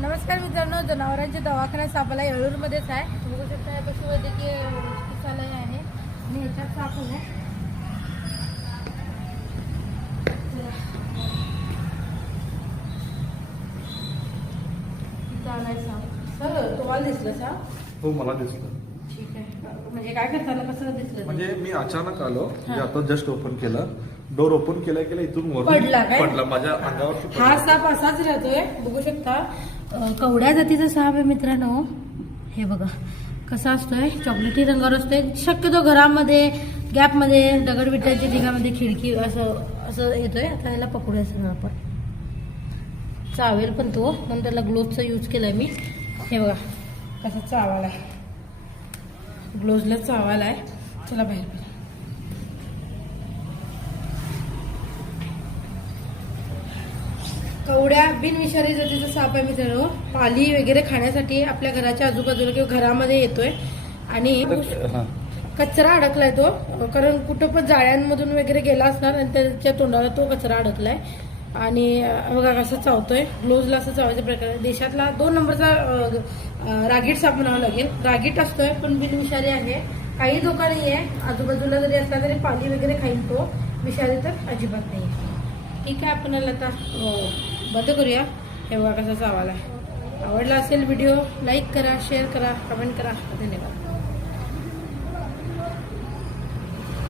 नमस्कार मित्रांनो, जनावरांच्या दवाखाना सापाला येळूरमध्येच आहे. तुम्ही बघू शकता पशुवैद्यकीय चिकित्सालय आहे आणि ह्याच्यात साप आहे. सर तुम्हाला दिसलं साप? हो मला दिसलं. ठीक आहे. म्हणजे काय करताना कसं दिसलं? म्हणजे मी अचानक आलो, म्हणजे आता जस्ट ओपन केलं, डोर ओपन केला इथून वरून पडला काय? पडला माझ्या अंगावर. हा साप असाच राहतोय. बघू शकता कवड्या जातीचा साप आहे मित्रांनो. हे बघा कसा असतोय, चॉकलेटी रंगावर असतोय. शक्यतो घरामध्ये गॅपमध्ये दगडविटाच्या ठिकाणामध्ये खिडकी असं असं येतोय. आता याला पकडूया सगळं आपण. चावेल पण तो, म्हणून त्याला ग्लोव्हचा यूज केलाय मी. हे बघा कसा चावालाय, ग्लोव्हजला चावालाय. चला बाहेर. कवड्या बिनविषारी जातीचा साप आहे मित्रांनो. पाली वगैरे खाण्यासाठी आपल्या घराच्या आजूबाजूला किंवा घरामध्ये येतोय आणि कचरा अडकलाय तो. कारण कुठं पण जाळ्यांमधून वगैरे गेला असणार आणि त्याच्या तोंडाला तो कचरा अडकलाय. आणि बघा कसं चावतोय. ग्लोव्हजला असं चावायचा प्रकार आहे. देशातला 2 नंबरचा रागीट साप म्हणावं लागेल. रागीट असतोय पण बिनविषारी आहे. काही धोका नाही आहे. आजूबाजूला जरी असला तरी पाली वगैरे खाईन तो. विषारी तर अजिबात नाही. ठीक आहे, आपण आता बंद करूया. हे बघा कसा चावाला आहे. आवडला असेल व्हिडिओ लाईक करा, शेअर करा, कमेंट करा. धन्यवाद.